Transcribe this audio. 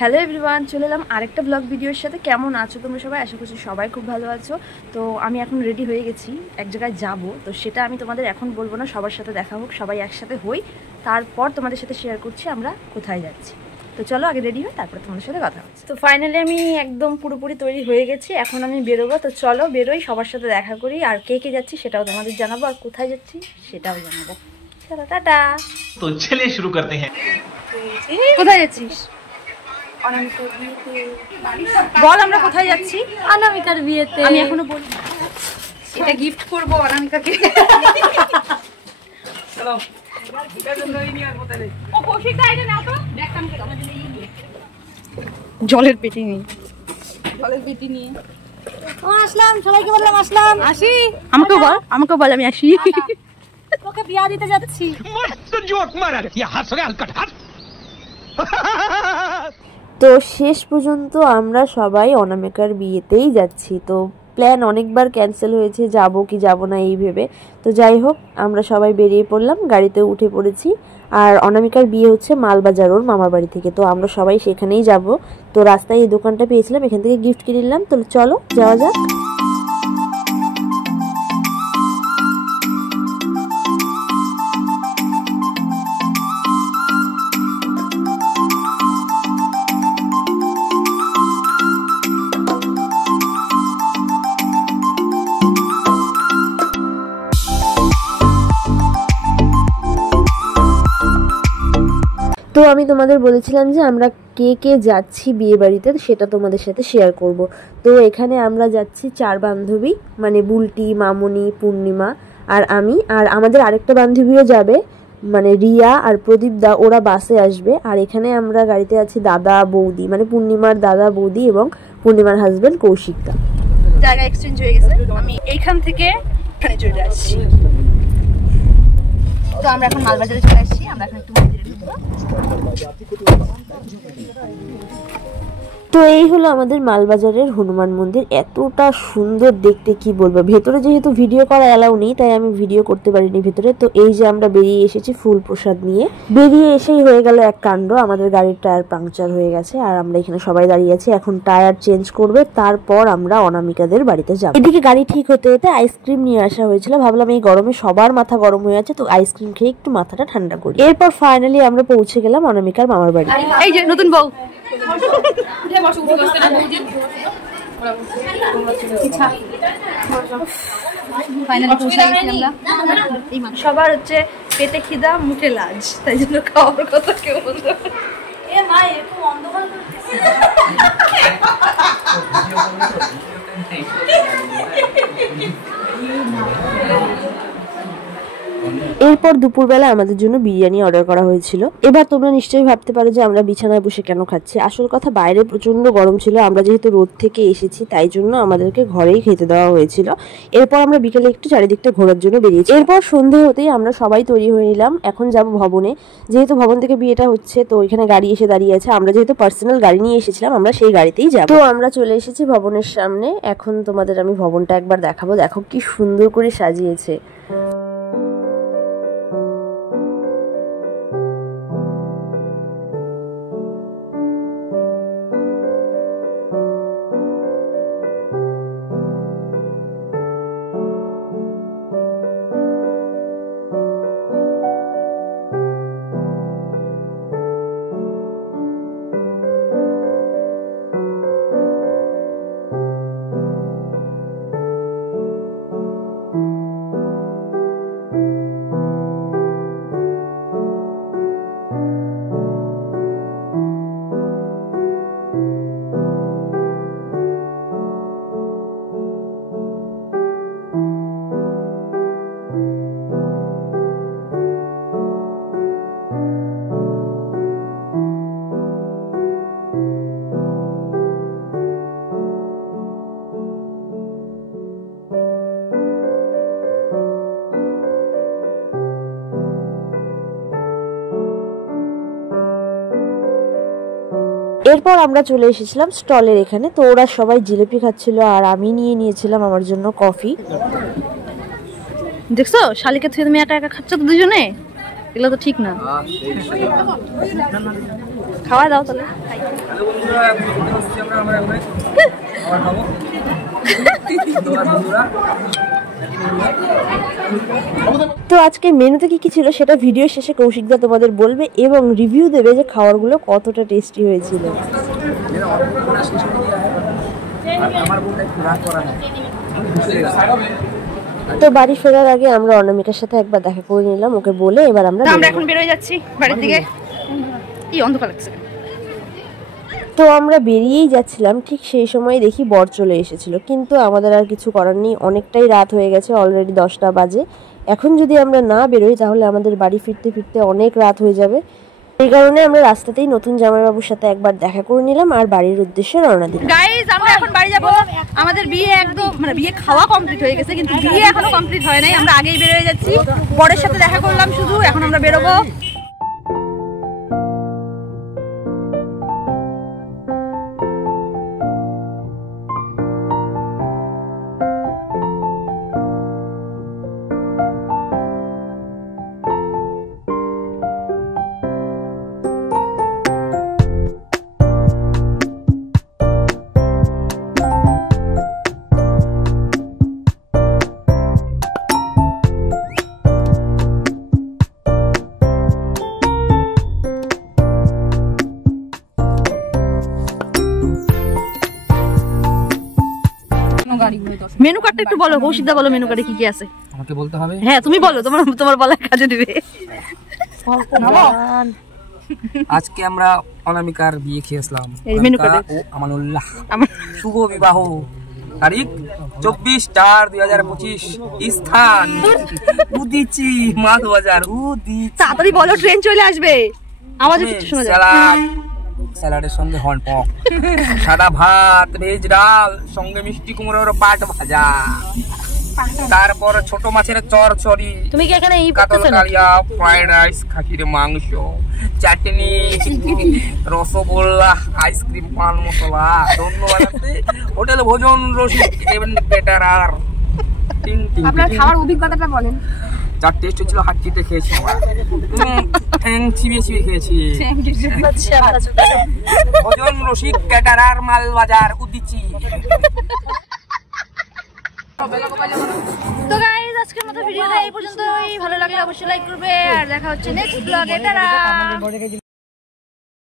Hello everyone, চলে এলাম আরেকটা ব্লগ ভিডিওর সাথে। কেমন আছো তোমরা সবাই? আশা করছি সবাই খুব ভালো আছো। তো আমি এখন রেডি হয়ে গেছি, এক জায়গায় যাব। তো সেটা আমি তোমাদের এখন বলবো না, সবার সাথে দেখা হোক, সবাই একসাথে হই, তারপর তোমাদের সাথে শেয়ার করছি আমরা কোথায় যাচ্ছি। তো চলো আগে রেডি হই, তারপর তোমাদের সাথে কথা হচ্ছে। তো ফাইনালি আমি একদম পুরোপুরি তৈরি হয়ে গেছি, এখন আমি বেরোবো। তো চলো বেরোই, সবার সাথে দেখা করি, আর কে কে যাচ্ছি সেটাও তোমাদের জানাবো, আর কোথায় যাচ্ছি সেটাও জানাবো। চলো টাটা। তো চলিए শুরু করতে हैं। কোথায় যাচ্ছিস? বল আমরা কোথায় যাচ্ছি? অনামিকার বিয়েতে। আমি এখনো বলি এটা গিফট করবো অনামিকাকে। জলের পেটি নিয়ে আসলাম, সবাইকে বললাম আসলাম, আসি। আমাকে বল আমি আসি। তোকে বিয়া দিতে যাচ্ছি। তো শেষ পর্যন্ত আমরা সবাই অনামিকার বিয়েতেই যাচ্ছি। তো প্ল্যান অনেকবার ক্যান্সেল হয়েছে, যাব কি যাব না এই ভেবে। তো যাই হোক, আমরা সবাই বেরিয়ে পড়লাম, গাড়িতে উঠে পড়েছি। আর অনামিকার বিয়ে হচ্ছে মালবাজার, ওর মামার বাড়ি থেকে। তো আমরা সবাই সেখানেই যাব। তো রাস্তায় এই দোকানটা পেয়েছিলাম, এখান থেকে গিফট কিনে নিলাম। তো চলো যাওয়া যাক। তো আমি তোমাদের বলেছিলাম যে আমরা কে কে যাচ্ছি বিয়ে বাড়িতে, সেটা তোমাদের সাথে শেয়ার করব। তো এখানে আমরা যাচ্ছি 4 বান্ধবী, মানে বুলটি, মামনি, পূর্ণিমা আর আমি। আর আমাদের আরেকটা বান্ধবীও যাবে, মানে রিয়া আর প্রদীপ দা, ওরা বাসে আসবে। আর এখানে আমরা গাড়িতে আছি দাদা বৌদি, মানে পূর্ণিমার দাদা বৌদি এবং পূর্ণিমার হাজবেন্ড কৌশিক দা। জায়গা এক্সচেঞ্জ হয়ে গেছে, আমি এইখান থেকে এখানে চলে আসছি। তো আমরা এখন মালবাজারে চলে আসছি, আমরা এখন একটু মন্দিরে ঢুকবো। তো এই হলো আমাদের মালবাজারের হনুমান মন্দির, এতটা সুন্দর দেখতে কি বলবো। ভেতরে যেহেতু ভিডিও করা অ্যালাউ নেই, তাই আমি ভিডিও করতে পারিনি ভেতরে। তো এই যে আমরা বেরিয়ে এসেছি ফুল প্রসাদ নিয়ে, বেরিয়ে এসেই হয়ে গেল এক কাণ্ড, আমাদের গাড়ির টায়ার পাংচার হয়ে গেছে। আর আমরা এখানে সবাই দাঁড়িয়ে আছি, এখন টায়ার চেঞ্জ করবে, তারপর আমরা অনামিকাদের বাড়িতে যাব। এদিকে গাড়ি ঠিক হতে হতে আইসক্রিম নিয়ে আসা হয়েছিল, ভাবলাম এই গরমে সবার মাথা গরম হয়ে আছে, তো আইসক্রিম খেয়ে একটু মাথাটা ঠান্ডা করি। এরপর ফাইনালি আমরা পৌঁছে গেলাম অনামিকার মামার বাড়ি। এই যে নতুন বউ। সবার হচ্ছে পেটে খিদা মুখে লাজ, তাই জন্য খাওয়ার কথা কেউ বলতে এরপর দুপুরবেলা আমাদের জন্য বিরিয়ানি অর্ডার করা হয়েছিল। এবার তোমরা নিশ্চয়ই ভাবতে পারো যে আমরা বিছানায় বসে কেন খাচ্ছি। আসল কথা, বাইরে প্রচন্ড গরম ছিল, আমরা যেহেতু রোদ থেকে এসেছি তাই জন্য আমাদেরকে ঘরেই খেতে দেওয়া হয়েছিল। এরপর আমরা বিকেলে একটু চারিদিকটা ঘোরার জন্য বেরিয়েছি। এরপর সন্ধে হতেই আমরা সবাই তৈরি হয়ে নিলাম, এখন যাব ভবনে। যেহেতু ভবন থেকে বিয়েটা হচ্ছে, তো এখানে গাড়ি এসে দাঁড়িয়ে আছে। আমরা যেহেতু পার্সোনাল গাড়ি নিয়ে এসেছিলাম, আমরা সেই গাড়িতেই যাব। তো আমরা চলে এসেছি ভবনের সামনে, এখন তোমাদের আমি ভবনটা একবার দেখাবো। দেখো কি সুন্দর করে সাজিয়েছে। এরপর আমরা চলে এসেছিলাম স্টলের এখানে। তো ওরা সবাই জিলিপি খাচ্ছিল আর আমি নিয়ে নিয়েছিলাম আমার জন্য কফি। দেখছো শালিকে থেকে তুমি একা একা খাচ্ছ তো দুজনে, এগুলো তো ঠিক না। খাওয়া দাও তাহলে। হ্যালো বন্ধুরা, আমরা এখন খাবার খাবো। বন্ধুরা তো আজকে মেনুতে কি কি ছিল সেটা ভিডিও শেষে কৌশিকদা তোমাদের বলবে এবং রিভিউ দেবে যে খাবারগুলো কতটা টেস্টি হয়েছিল। मेरा ऑर्डर पूरा शेष हो गया है और हमारा बोल एक रात हो रहा है। তো বাড়ি ফেরার আগে আমরা অনামিকার সাথে একবার দেখা করে নিলাম, ওকে বলে এবার আমরা তো আমরা বেরোবো। এখন বেরোয় যাচ্ছি বাড়ির দিকে। কি অন্ধকার লাগছে। তো আমরা বেরিয়েই যাচ্ছিলাম, ঠিক সেই সময় দেখি বর চলে এসেছিল, কিন্তু আমাদের আর কিছু করার নেই, অনেকটাই রাত হয়ে গেছে, অলরেডি 10টা বাজে। এখন যদি আমরা না বেরোই তাহলে আমাদের বাড়ি ফিরতে ফিরতে অনেক রাত হয়ে যাবে। এই কারণে আমরা রাস্তাতেই নতুন জামাইবাবুর সাথে একবার দেখা করে নিলাম আর বাড়ির উদ্দেশ্যে রওনা দিলাম। গাইস আমরা এখন বাড়ি যাব। আমাদের বিয়ে একদম মানে বিয়ে খাওয়া কমপ্লিট হয়ে গেছে, কিন্তু বিয়ে এখনো কমপ্লিট হয় নাই। আমরা আগেই বের হয়ে যাচ্ছি, বরের সাথে দেখা করলাম শুধু, এখন আমরা বেরোবো। মেনু কার্ডটা একটু বলো, কৌশিকদা বলো মেনু কার্ডে কি কি আছে। আমাকে বলতে হবে? হ্যাঁ তুমি বলো, তোমার বলার কাজে দিবে। আজকে আমরা অনামিকার বিয়ে খেয়েছিলাম। এই মেনু কার্ডে ও আমানুল্লাহ আমার শুভ বিবাহ, তারিখ 24/4/2025, স্থান উদিচি মাধবাজার। উদিচি তাড়াতাড়ি বলো, ট্রেন চলে আসবে, আওয়াজ কিছু শোনা যায়। স্যালাড, স্যালাডের সঙ্গে হর্ন পক, সাদা ভাত, ভেজ ডাল, সঙ্গে মিষ্টি কুমড়োর পাট ভাজা, তারপর ছোট মাছের চরচড়ি, তুমি কি এখানে এই কাতল কালিয়া, ফ্রাইড রাইস, খাসির মাংস, চাটনি, রসগোল্লা, আইসক্রিম, পান মশলা। ধন্যবাদ হোটেল ভোজন রসিক এবং বেটারার। আপনার খাওয়ার অভিজ্ঞতাটা বলেন। যার টেস্ট হচ্ছিল হাত চিটে খেয়েছি, ঠ্যাং চিবিয়ে চিবিয়ে খেয়েছি। ভোজন রসিক ক্যাটারার মালবাজার উদিচি। তো গাইস আজকের মতো ভিডিওটা এই পর্যন্তই। ভালো লাগলে অবশ্যই লাইক করবে আর দেখা হচ্ছে নেক্সট ব্লগে। টাটা।